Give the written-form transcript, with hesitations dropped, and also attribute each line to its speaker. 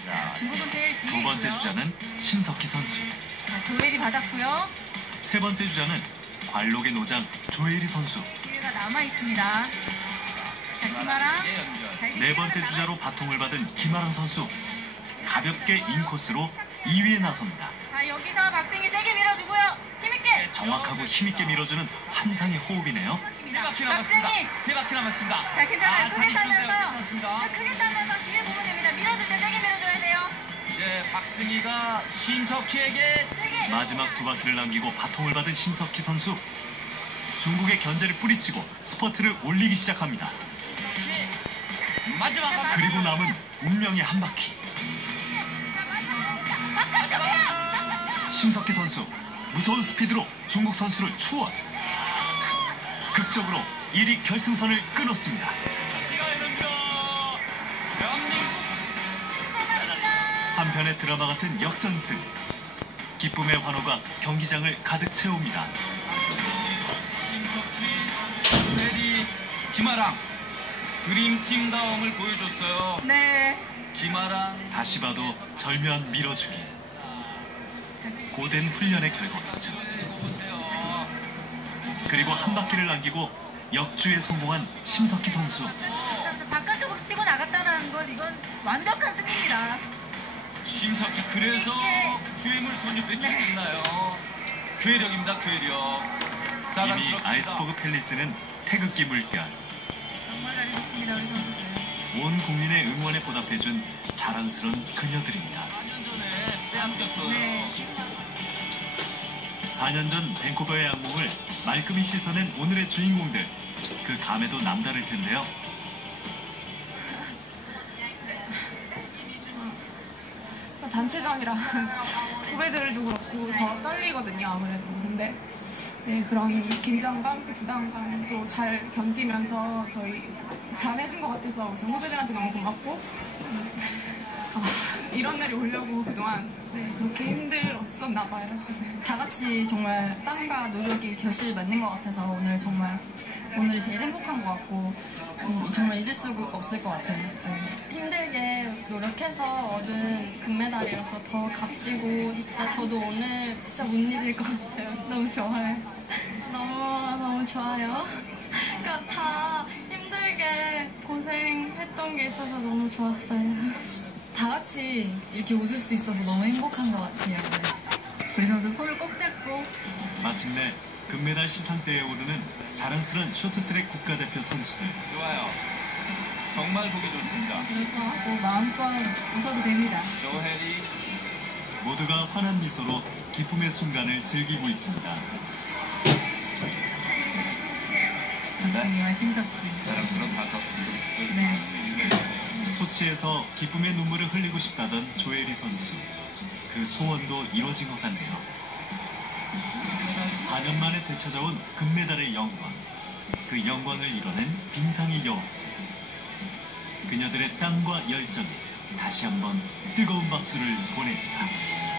Speaker 1: 중국은 제일 뒤에
Speaker 2: 두 번째
Speaker 1: 있고요.
Speaker 2: 주자는 심석희 선수.
Speaker 1: 자, 조엘이 받았고요.
Speaker 2: 세 번째 주자는 관록의 노장 조혜리 선수.
Speaker 1: 기회가 남아 있습니다. 자, 김아랑.
Speaker 2: 네 번째 주자로 바통을 받은 김아랑 선수. 가볍게 인코스로 2위에 나섭니다.
Speaker 1: 자, 여기서 박승희 세게 밀어주고요. 힘있게.
Speaker 2: 정확하고 힘있게 밀어주는 환상의 호흡이네요.
Speaker 1: 박승희.
Speaker 3: 세 바퀴 남았습니다.
Speaker 1: 자, 괜찮아요. 크게
Speaker 3: 자기
Speaker 1: 타면서.
Speaker 3: 좋습니다.
Speaker 1: 자, 크게 타면서 뒤에 보면 됩니다. 밀어줄 때 세게 밀어줘야 돼요.
Speaker 3: 네, 박승희가 심석희에게
Speaker 1: 세게.
Speaker 2: 마지막 두 바퀴를 남기고 바통을 받은 심석희 선수. 중국의 견제를 뿌리치고 스퍼트를 올리기 시작합니다.
Speaker 3: 마지막 바퀴.
Speaker 2: 그리고 남은 운명의 한 바퀴. 심석희 선수 무서운 스피드로 중국 선수를 추월. 극적으로 1위 결승선을 끊었습니다. 한편의 드라마 같은 역전승. 기쁨의 환호가 경기장을 가득 채웁니다.
Speaker 3: 심석희, 조혜리, 김아랑 드림팀다움을 보여줬어요.
Speaker 1: 네.
Speaker 3: 김아랑
Speaker 2: 다시 봐도 절묘한 밀어주기. 고된 훈련의 결과였죠.
Speaker 3: 보세요.
Speaker 2: 그리고 한 바퀴를 남기고 역주에 성공한 심석희 선수.
Speaker 1: 바깥쪽으로 치고 나갔다는 건 이건 완벽한 승리입니다.
Speaker 3: 심석희 그래서 괴물 손이 뺏기고 있나요? 괴력입니다, 괴력.
Speaker 2: 이미
Speaker 3: 자랑스럽습니다.
Speaker 2: 아이스버그 팰리스는 태극기 물결.
Speaker 1: 정말 잘해줬습니다, 우리 선수들.
Speaker 2: 온 국민의 응원에 보답해준 자랑스러운 그녀들입니다.
Speaker 3: 4년 전에 빼앗겼어요.
Speaker 1: 네.
Speaker 2: 4년 전 밴쿠버의 악몽을 말끔히 씻어낸 오늘의 주인공들. 그 감회도 남다를 텐데요.
Speaker 4: 단체전이라 후배들도 그렇고 더 떨리거든요, 아무래도. 근데 네, 그런 긴장감 또 부담감도 잘 견디면서 저희 잘해준 것 같아서 우선 후배들한테 너무 고맙고 이런 날이 오려고 그동안 그렇게 힘들었었나 봐요.
Speaker 5: 다 같이 정말 땀과 노력이 결실을 맺는 것 같아서 오늘 정말 오늘이 제일 행복한 것 같고 정말 잊을 수 없을 것 같아요. 네. 힘들게 노력해서 얻은 금메달이라서 더 값지고 진짜 저도 오늘 진짜 못 잊을 것 같아요. 너무 좋아요. 너무 좋아요. 그러니까 다 힘들게 고생했던 게 있어서 너무 좋았어요. 다 같이 이렇게 웃을 수 있어서 너무 행복한 것 같아요. 네.
Speaker 1: 우리 선수 손을 꼭 잡고.
Speaker 2: 마침내 금메달 시상대에 오르는 자랑스러운 쇼트트랙 국가대표 선수들.
Speaker 3: 좋아요. 정말 보기 좋습니다.
Speaker 1: 그래서 뭐 마음껏 웃어도 됩니다.
Speaker 3: 조혜리,
Speaker 2: 모두가 환한 미소로 기쁨의 순간을 즐기고 있습니다.
Speaker 1: 박승희와 심석희.
Speaker 3: 자랑스러운 다섯.
Speaker 1: 네.
Speaker 2: 소치에서 기쁨의 눈물을 흘리고 싶다던 조혜리 선수. 그 소원도 이루어진 것 같네요. 4년 만에 되찾아온 금메달의 영광. 그 영광을 이뤄낸 빙상의 여왕. 그녀들의 땀과 열정에 다시 한번 뜨거운 박수를 보냅니다.